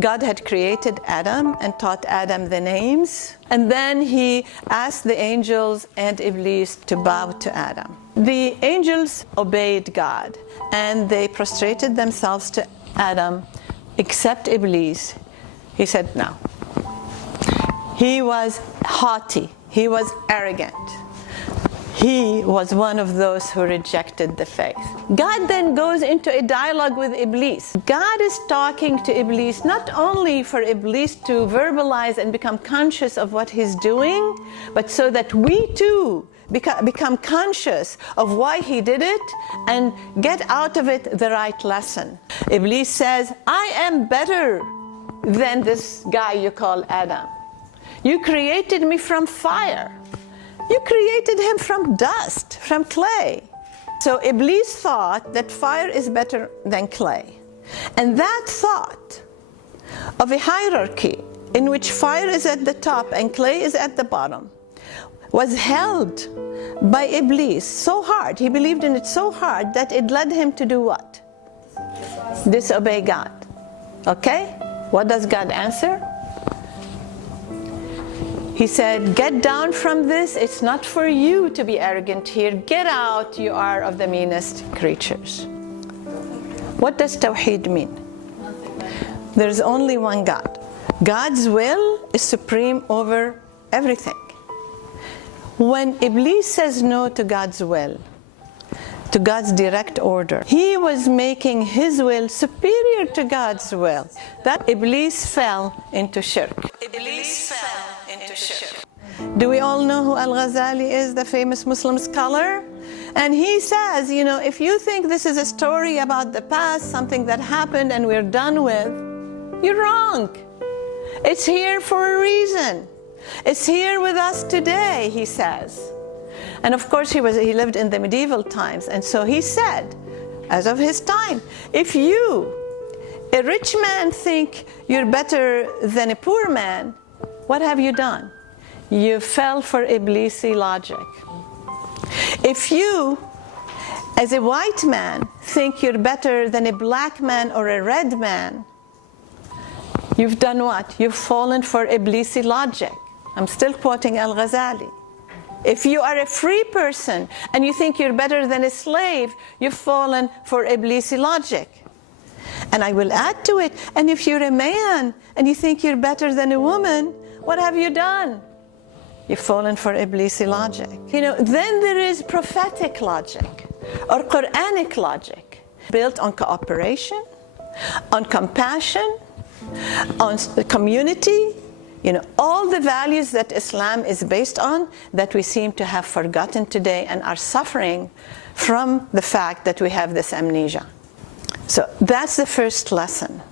God had created Adam and taught Adam the names, and then he asked the angels and Iblis to bow to Adam. The angels obeyed God and they prostrated themselves to Adam, except Iblis. He said no. He was haughty, he was arrogant. He was one of those who rejected the faith. God then goes into a dialogue with Iblis. God is talking to Iblis not only for Iblis to verbalize and become conscious of what he's doing, but so that we too become conscious of why he did it and get out of it the right lesson. Iblis says, I am better than this guy you call Adam. You created me from fire. You created him from dust, from clay. So Iblis thought that fire is better than clay. And that thought of a hierarchy in which fire is at the top and clay is at the bottom was held by Iblis so hard, he believed in it so hard, that it led him to do what? Disobey God. Okay? What does God answer? He said, get down from this. It's not for you to be arrogant here. Get out. You are of the meanest creatures. What does Tawheed mean? There's only one God. God's will is supreme over everything. When Iblis says no to God's will, to God's direct order, he was making his will superior to God's will. That Iblis fell into shirk. Iblis fell into shirk. Do we all know who al-Ghazali is, the famous Muslim scholar? And he says, you know, if you think this is a story about the past, something that happened and we're done with, you're wrong. It's here for a reason. It's here with us today, he says. And of course he lived in the medieval times, and so he said, as of his time, if you, a rich man, think you're better than a poor man, what have you done? You fell for Iblisi logic. If you, as a white man, think you're better than a black man or a red man, you've done what? You've fallen for Iblisi logic. I'm still quoting al-Ghazali. If you are a free person and you think you're better than a slave, you've fallen for Iblisi logic. And I will add to it, and if you're a man and you think you're better than a woman, what have you done? You've fallen for Iblisi logic. You know, then there is prophetic logic or Quranic logic, built on cooperation, on compassion, on community. You know, all the values that Islam is based on that we seem to have forgotten today and are suffering from the fact that we have this amnesia. So that's the first lesson.